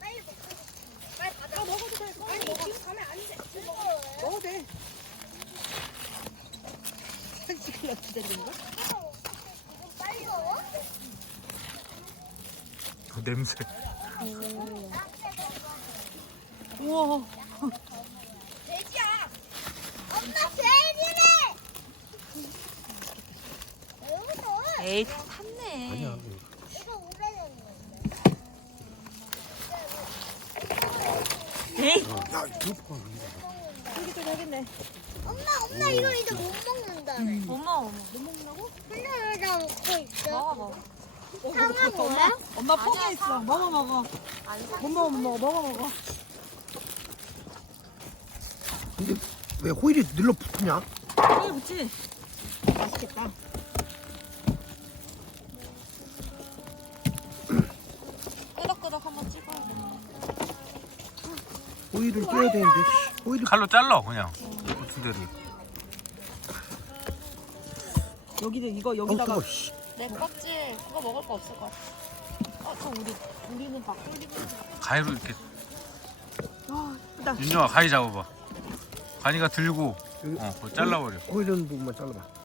빨리 먹어. 빨리 받아. 먹어도 돼. 아니 지금 가면 안 돼. 먹어도 돼. 사진 찍으려고 기다리는 거야? 이거 빨리 먹어? 그 냄새. 우와. 돼지야. 엄마 돼지네. 에이 탔네. 아니야. 이거 오래된 거. 에이 야, 이거 쫄깃쫄깃 하겠네. 엄마 이거 이제 못 먹는다며. 엄마 못 먹는다고? 근데 나 먹고 있어. 먹어. 상한 거야? 엄마 포기했어. 먹어. 안 사. 못 먹어. 근데 왜 호일이 늘러붙냐? 빨리 붙지. 맛있겠다. 끄덕끄덕 한번 찍어야 돼. 호일을 껴야 되는데. 호일을 칼로 잘라 그냥 두 대를. 여기다가 뜨거. 씨. 내 껍질 그거 먹을 거 없을 것 같아. 저 우리는 다 꿀리고. 가위로 이렇게. 아, 크다. 윤정아 가위 잡아봐. 가위가 들고 그거 잘라버려. 호일은 부분만 잘라봐.